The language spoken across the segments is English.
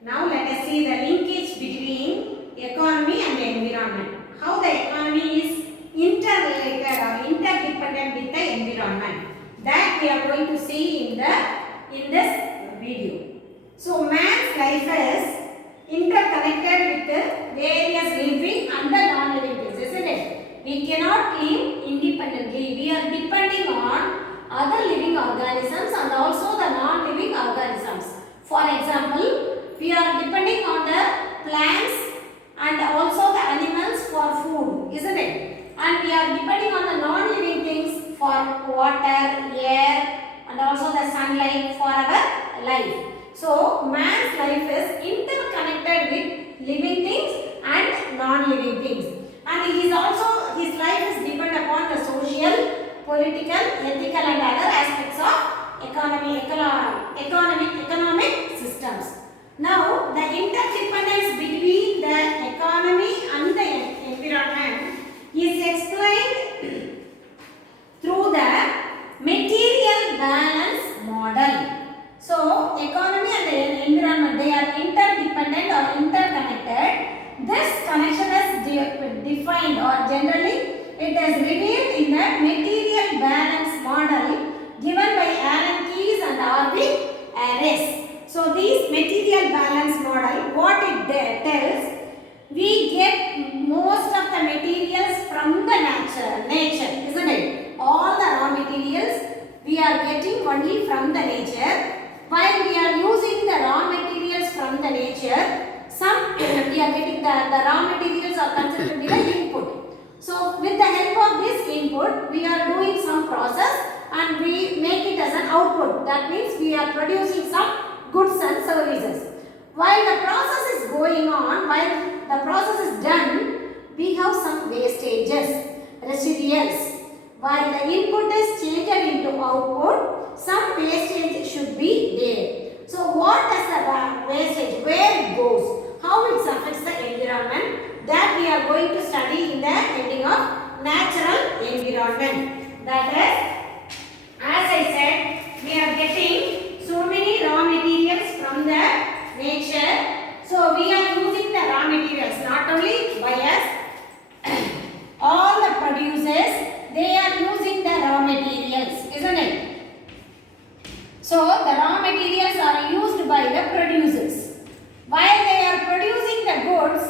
Now let us see the linkage between economy and environment. How the economy is interrelated or interdependent with the environment. That we are going to see in this video. So man's life is interconnected with various living and the non-living things, isn't it? We cannot live independently. We are depending on other living organisms and also the non-living organisms. For example, we are depending on the plants and also the animals for food, isn't it? And we are depending on the non-living things for water, air and also the sunlight for our life. So, man's life is interconnected with living things and non-living things. And his life is dependent upon the social, political, ethical and other aspects of economic systems. Now, the interdependence between the economy and the environment is explained through the material balance model. So, economy and the environment, they are interdependent or interconnected. This connection is defined or generally it is revealed in the material balance model given by Allen Keyes and R.B. Harris. So, this material balance model, what it tells, we get most of the materials from the nature, isn't it? All the raw materials we are getting only from the nature. While we are using the raw materials from the nature, we are getting the raw materials are considered to be the input. So, with the help of this input, we are doing some process and we make it as an output. That means we are producing some goods and services. While the process is going on, while the process is done, we have some wastages, residuals. While the input is changed into output, some wastage should be there. So, what is the wastage? Where it goes? How it affects the environment? That we are going to study in the heading of natural environment. That is, as I said, we are getting so many raw materials from the nature. So, we are using the raw materials not only by us, all the producers, they are using the raw materials, isn't it? So, the raw materials are used by the producers. While they are producing the goods,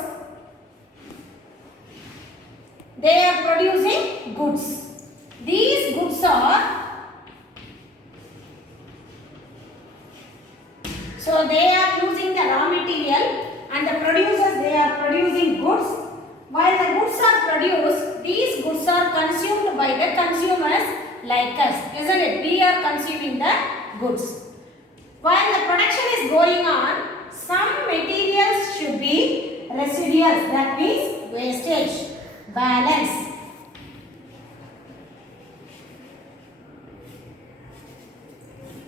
they are producing goods. These goods are, so they are using the raw material and the producers, they are producing goods. While the goods are produced, these goods are consumed by the consumers like us, isn't it? We are consuming the goods. While the production is going on, some materials should be residuals, that means wastage, balance.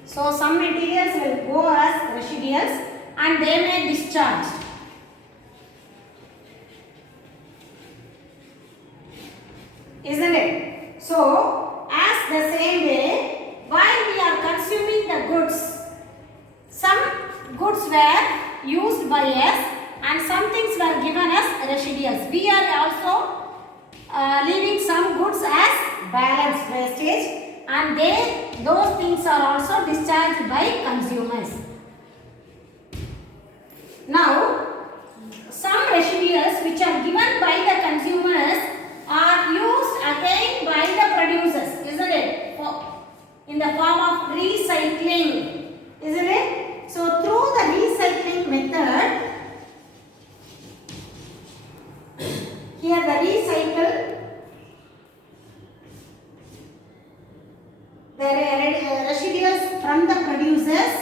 So, some materials will go as residuals and they may discharge. Isn't it? So, as the same way, while we are consuming the goods, some goods were used by us and some things were given as residuals. We are also leaving some goods as balance wastage and those things are also discharged by consumers. Now, some residuals which are given by the consumers are used again by the producers, isn't it? In the form of recycling, isn't it? So, through the recycling method, here the residuals from the producers,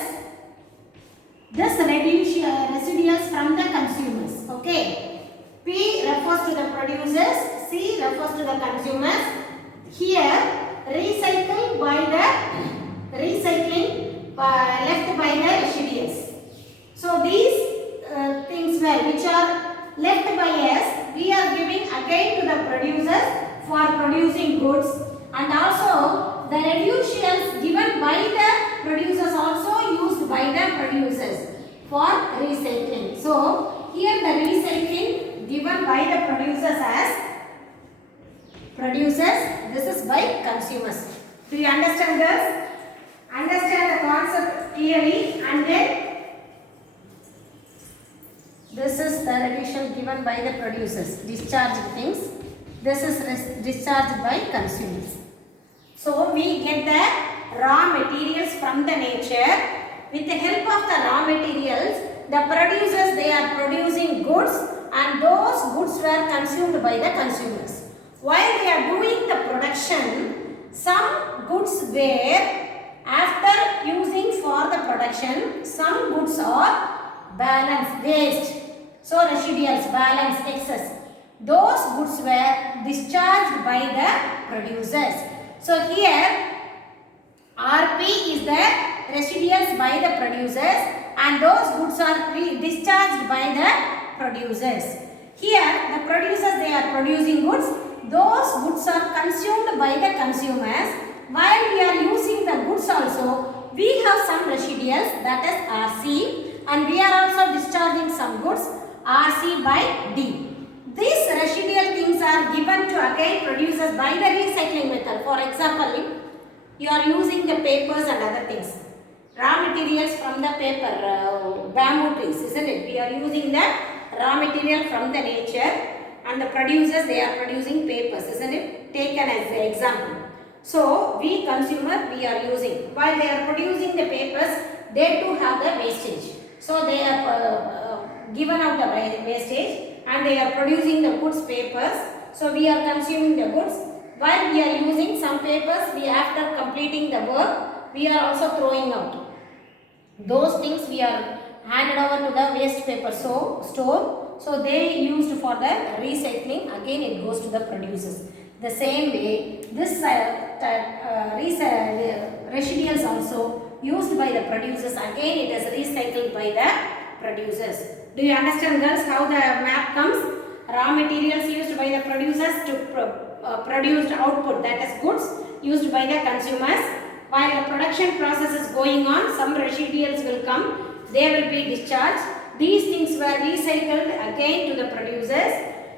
this residuals from the consumers, okay. P refers to the producers, C refers to the consumers. Here, recycling left by the residuals. So, these things which are left by us, we are giving again to the producers for producing goods, and also the residuals given by the producers also used by the producers. for recycling. So here the recycling given by the producers as producers, this is by consumers. Do you understand this? Understand the concept clearly, and then this is the addition given by the producers, discharged things. This is discharged by consumers. So we get the raw materials from the nature. With the help of the raw materials, the producers, they are producing goods, and those goods were consumed by the consumers. While they are doing the production, some goods were, after using for the production, some goods are balance, waste. So residuals, balance, excess. Those goods were discharged by the producers. So here RP is the residuals by the producers, and those goods are discharged by the producers. Here the producers, they are producing goods. Those goods are consumed by the consumers. While we are using the goods also, we have some residuals, that is RC, and we are also discharging some goods, RC by D. These residual things are given to again producers by the recycling method. For example, you are using the papers and other things. Raw materials from the paper, bamboo trees, isn't it? We are using the raw material from the nature, and the producers, they are producing papers, isn't it? Taken as the example. So we consumer, we are using. While they are producing the papers, they too have the wastage. So they are given out the wastage, and they are producing the goods, papers. So we are consuming the goods. While we are using some papers, we after completing the work, we are also throwing out. Those things we are handed over to the waste paper store. So they used for the recycling, again it goes to the producers. The same way, this residuals also used by the producers, again it is recycled by the producers. Do you understand, girls, how the map comes? Raw materials used by the producers to produce output, that is goods used by the consumers. While the production process is going on, some residuals will come, they will be discharged. These things were recycled again to the producers,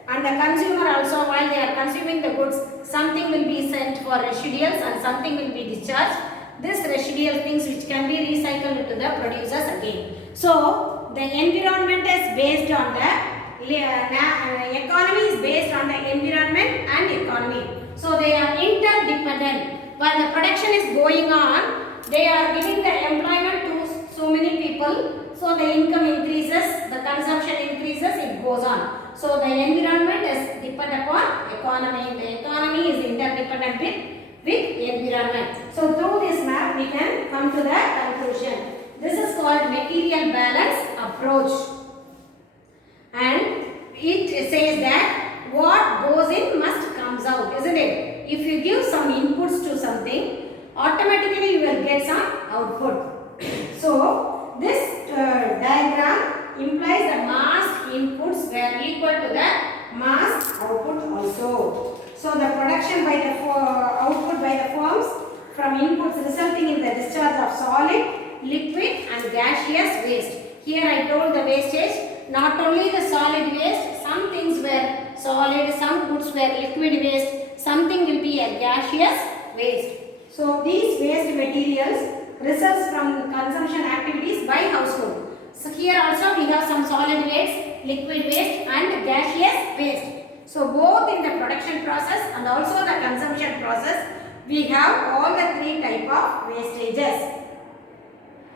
and the consumer also, while they are consuming the goods, something will be sent for residuals and something will be discharged. This residual things which can be recycled to the producers again. So the environment is based on the economy is based on the environment and economy. So they are interdependent. While the production is going on, they are giving the employment to so many people. So the income increases, the consumption increases, it goes on. So the environment is dependent upon economy. The economy is interdependent with environment. So through this map we can come to the conclusion. This is called material balance approach. And it says that what goes in must comes out, isn't it? If you give some inputs to something, automatically you will get some output. So this diagram implies the mass inputs were equal to the mass output also. So the production by the output by the firms from inputs resulting in the discharge of solid, liquid and gaseous waste. Here I told the wastage, not only the solid waste, some things were solid, some goods were liquid waste, something will be a gaseous waste. So these waste materials results from consumption activities by household. So here also we have some solid waste, liquid waste and gaseous waste. So both in the production process and also the consumption process, we have all the three type of wastages.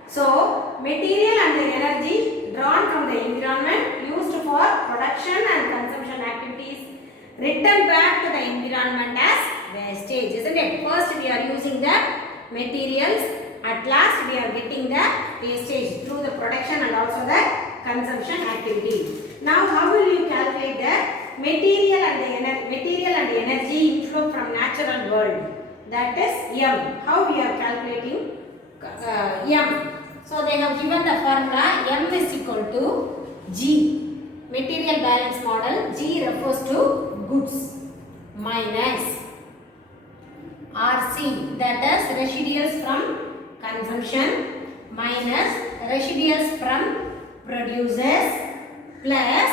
So material and the energy drawn from the environment used for production and consumption activities returned back to the environment as wastage, isn't it? First we are using the materials, at last we are getting the wastage through the production and also the consumption activity. Now how will you calculate the material and energy inflow from natural world? That is M. How we are calculating M? So they have given the formula M is equal to G. Material balance model, G refers to goods minus RC, that is residuals from consumption minus residuals from producers plus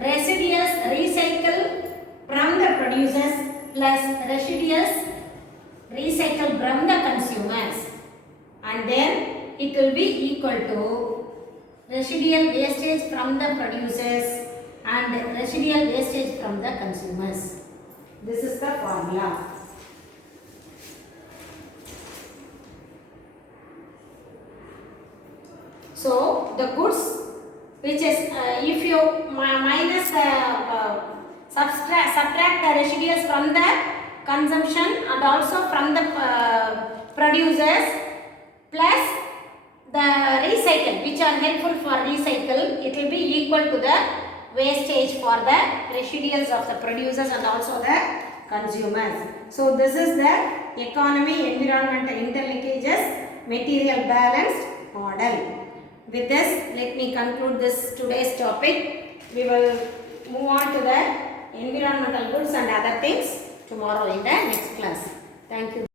residuals recycle from the producers plus residuals recycle from the consumers, and then it will be equal to residual wastage from the producers and residual wastage from the consumers. This is the formula. So the goods which is if you minus the subtract the residuals from the consumption and also from the producers plus the recycle which are helpful for recycle, it will be equal to the wastage for the residuals of the producers and also the consumers. So this is the economy environmental interlinkages material balanced model. With this, let me conclude this today's topic. We will move on to the environmental goods and other things tomorrow in the next class. Thank you.